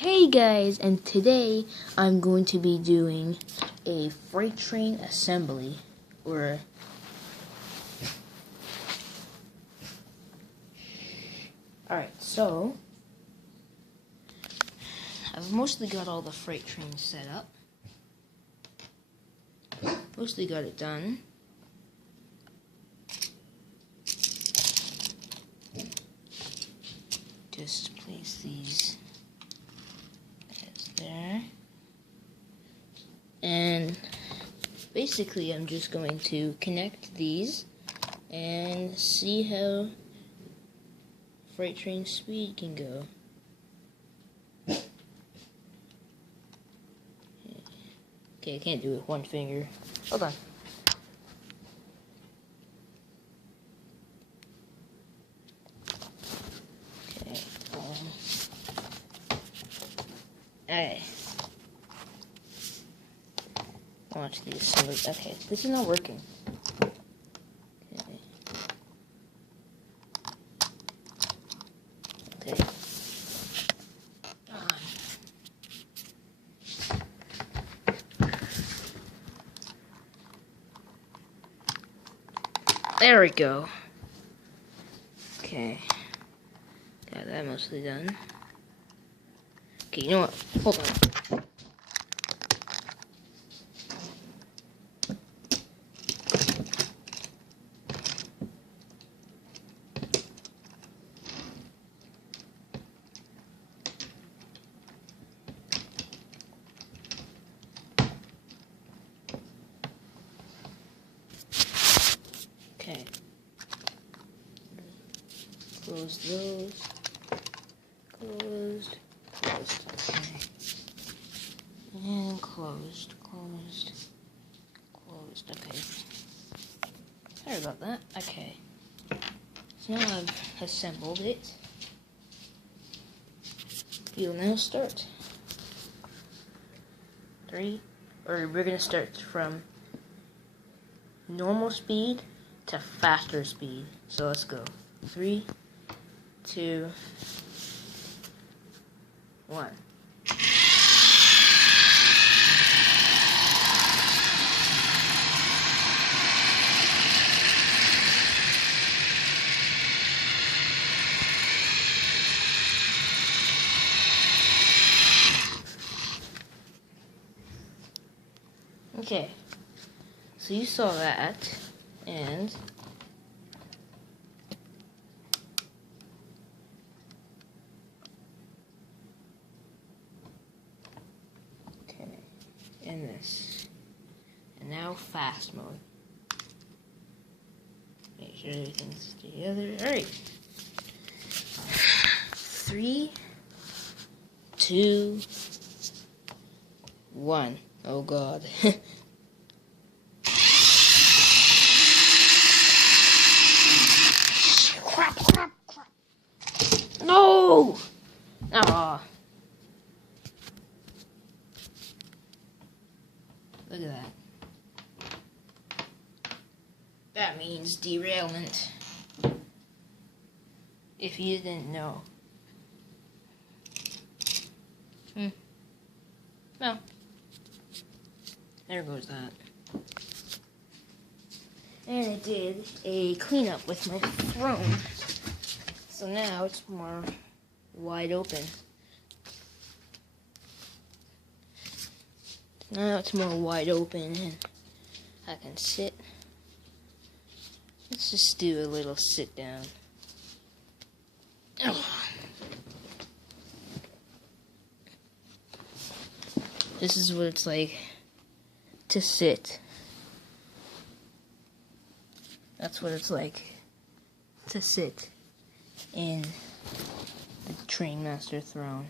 Hey guys, and today I'm going to be doing a freight train assembly, Alright, so I've mostly got all the freight trains set up. Mostly got it done. Just place these there. And basically I'm just going to connect these and see how freight train speed can go. Okay, I can't do it with one finger. Hold on. Okay. Alright. Watch the assembly. Okay, this is not working. Okay. Okay. There we go. Okay. Got that mostly done. Okay, you know what? Hold on. Okay. Close those. Closed. Closed. Okay. And closed. Closed. Closed. Okay. Sorry about that. Okay. So now I've assembled it. We'll now start. We're gonna start from normal speed to faster speed. So let's go. 3, 2, 1. Okay, so you saw that, and okay, and this, and now fast mode. Make sure everything's together. All right, 3, 2, 1. Oh God. Crap. No! Aw. Look at that. That means derailment. If you didn't know. Well. There goes that. And I did a cleanup with my throne. So now it's more wide open. Now it's more wide open and I can sit. Let's just do a little sit down. Oh. This is what it's like to sit. That's what it's like to sit in the Trainmaster throne.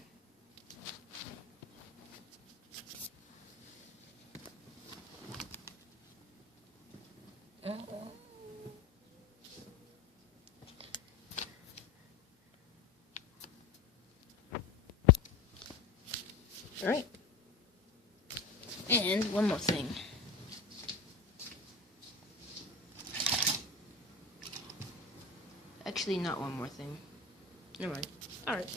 Alright. And one more thing. Actually, not one more thing. Never mind. Alright.